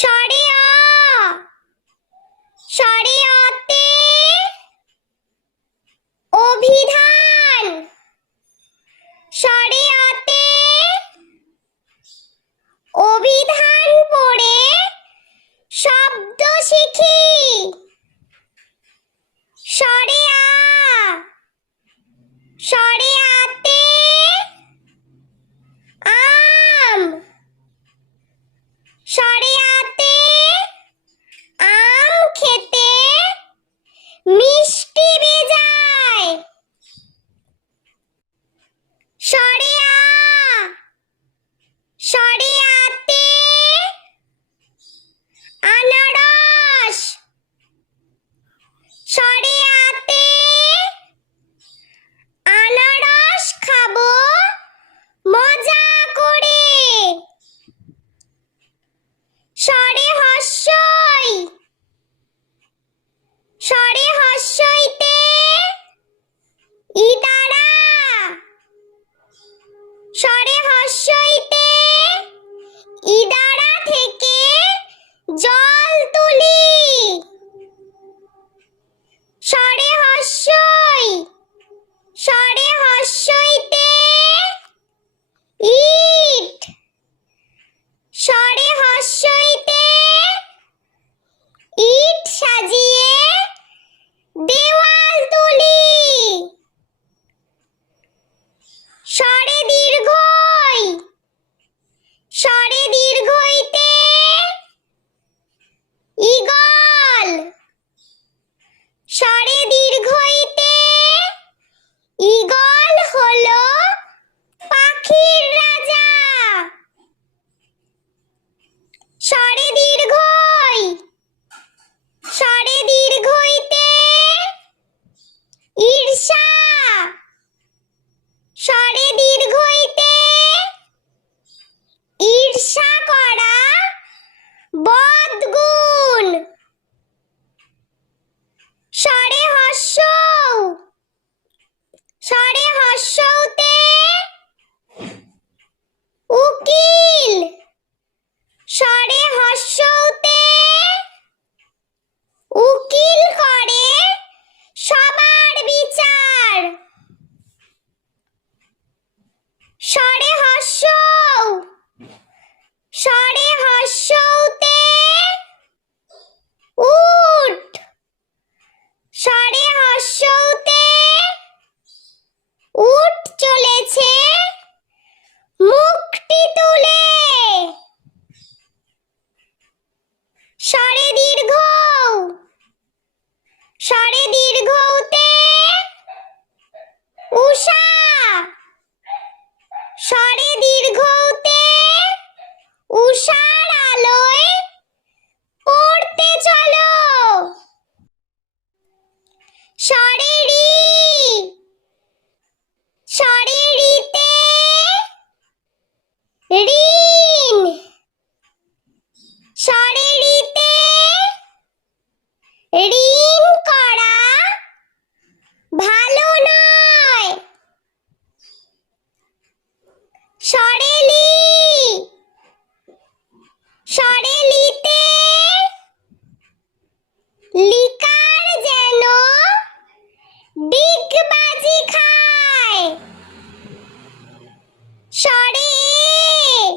স্বরে অ, স্বরে অতে অভিধান, স্বরে অতে অভিধান পড়ে শব্দ শিখি। স্বরে আ, স্বরে আতে আম, স্বরে আতে আম খেতে মিষ্টি বেজায়। স্বরে আ, স্বরে আতে আনারস, স্বরে আতে আনারস খাবো মজা করে। স্বরে হস্যই, স্বরে হস্যইতে ইদারা, স্বরে হস্যইতে ইদারা থেকে জল তুলি। স্বরে হস্যই, স্বরে হস্যইতে ইট, স্বরে হস্যইতে ইট সাজিয়ে দেওয়াল তুলি। স্বরে দীর্ঘই, স্বরে দীর্ঘইতে ঈগল, স্বরে দীর্ঘইতে ঈগল হলো পাখির রাজা। স্বরে দীর্ঘই, স্বরে দীর্ঘইতে ঈর্ষা, স্বরে দীর্ঘইতে ঈর্ষা করা বদগুণ। স্বরে হস্য, স্বরে হস্যতে উকিল, স্বরে হস্যতে উকিল করে সবার বিচার। স্বরে হস্য, স্বরে হস্যতে উট, স্বরে হস্যতে উট চলেছে মুখটি তুলে। স্বরে দীর্ঘ, স্বরে দীর্ঘতে উষা, স্বরে দীর্ঘতে উষার আলোয় পড়তে চলো। স্বরে রি, স্বরে রিতে ঋণ, স্বরে রিতে ঋণ করা ভালো নয়। স্বরে লি, স্বরে লিতে লিকার যেন ডিগবাজি খায়। স্বরে এ,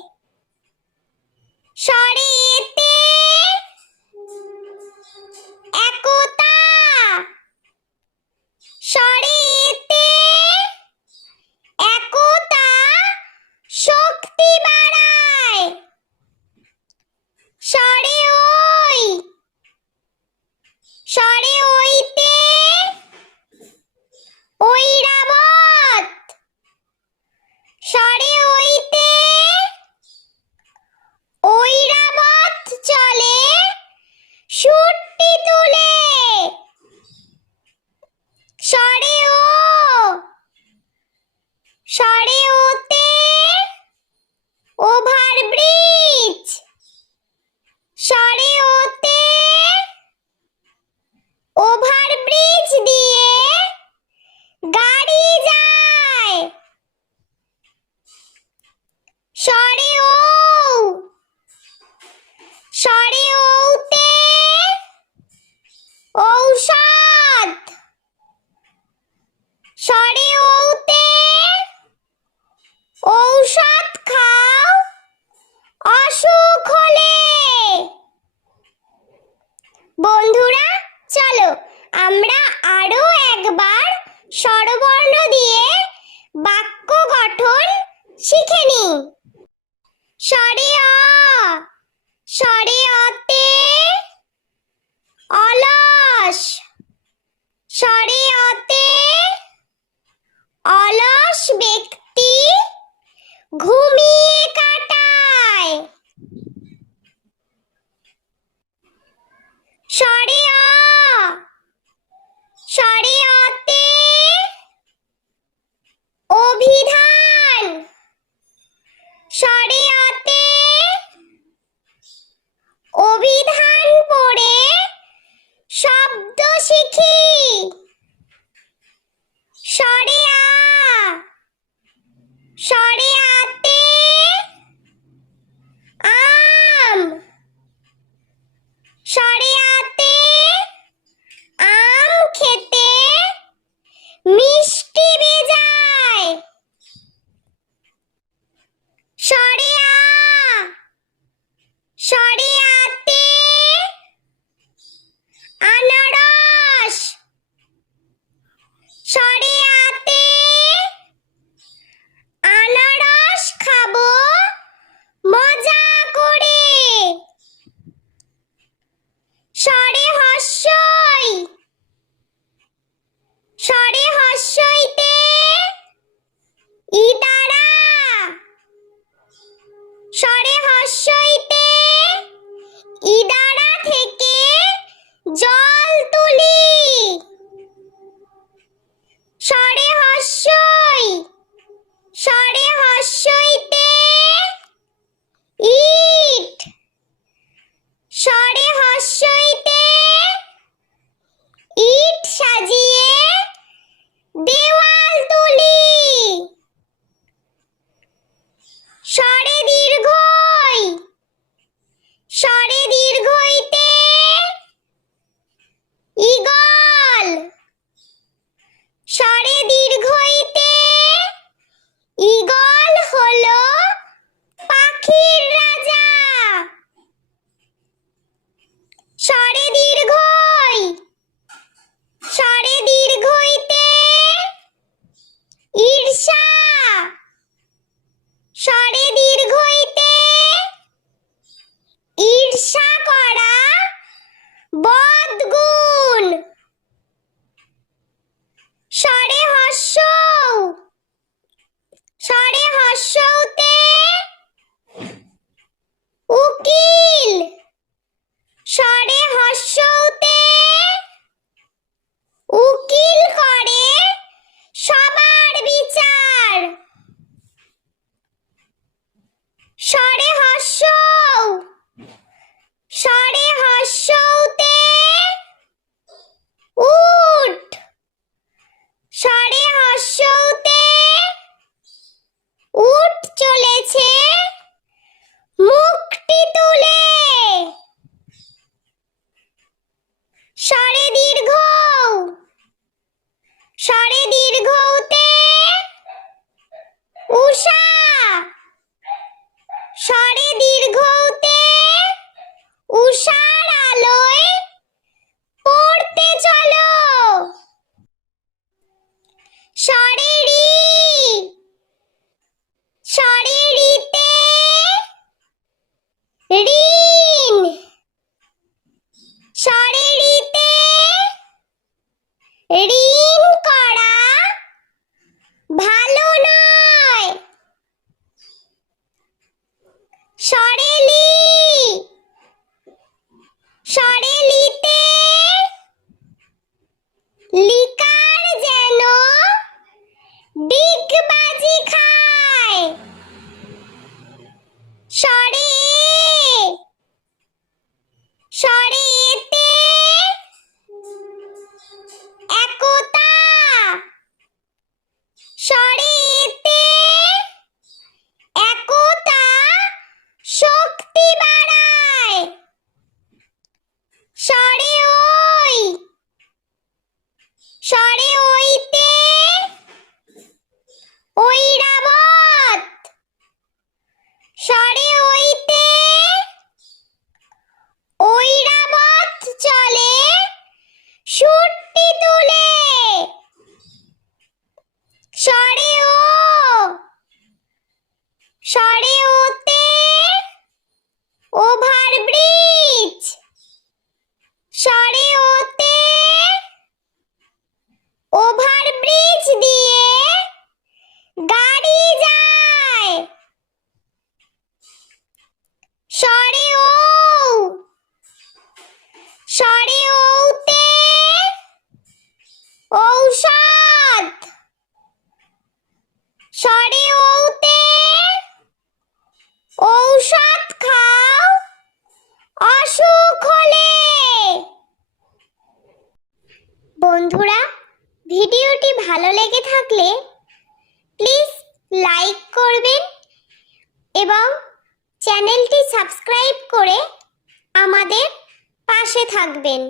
স্বরে অ, স্বরে অতে অলস, স্বরে অতে অলস ব্যক্তি ঘুমিয়ে কাটায়। স্বরে অ, স্বরে অতে অভিধান, স্বরে অতে অভিধান পড়ে শব্দ শিখি। স্বরে আ, স্বরে আতে আম, স্বরে আতে আম খেতে মিষ্টি বেজায়। স্বরে আ, স্বরে আতে আনারস, স্বরে আতে আনারস খাবো মজা করে। স্বরে হস্যই, স্বরে হস্যইতে ইদারা, স্বরে হস্যইতে ইদারা থেকে জল তুলি। স্বরে হস্যই, স্বরে হস্যইতে ইট, স্বরে হস্যইতে ইট সাজিয়ে দেওয়াল তুলি। স্বরে দীর্ঘই, স্বরে দীর্ঘইতে ঈগল, স্বরে দীর্ঘইতে ঈগল হলো পাখির রাজা। স্বরে দীর্ঘই, স্বরে দীর্ঘইতে ঈর্ষা, স্বরে দীর্ঘইতে ঈর্ষা করা বদগুণ। স্বরে হস্য, স্বরে হস্যতে উকিল, স্বরে হস্যতে উকিল করে সবার বিচার। স্বরে হস্য, স্বরে হস্যতে উট, স্বরে হস্যতে উট চলেছে মুখটি তুলে। স্বরে দীর্ঘ, স্বরে দীর্ঘতে উষা, স্বরে দীর্ঘতে উষার আলোয় পড়তে চলো। স্বরে রি, স্বরে রিতে ঋণ, স্বরে রিতে ঋণ করা ভালো নয়। স্বরে লি, স্বরে লিতে লিকার যেন ডিগবাজি খায়। স্বরে এ, স্বরে এতে একতা, স্বরে এতে একতা শক্তি বাড়ায়। স্বরে ওই, স্বরে ওইতে ঐরাবত, স্বরে ওইতে ঐরাবত চলে সুরটি তুলে। স্বরে ও, স্বরে ওতে গাড়ি যায়। সরে ও, সরে ওতে ঔষধ। সরে ওতে ঔষধ খাও অসুখ হলে। বন্ধুরা, ভিডিওটি ভালো লেগে থাকলে প্লিজ লাইক করবেন এবং চ্যানেলটি সাবস্ক্রাইব করে আমাদের পাশে থাকবেন।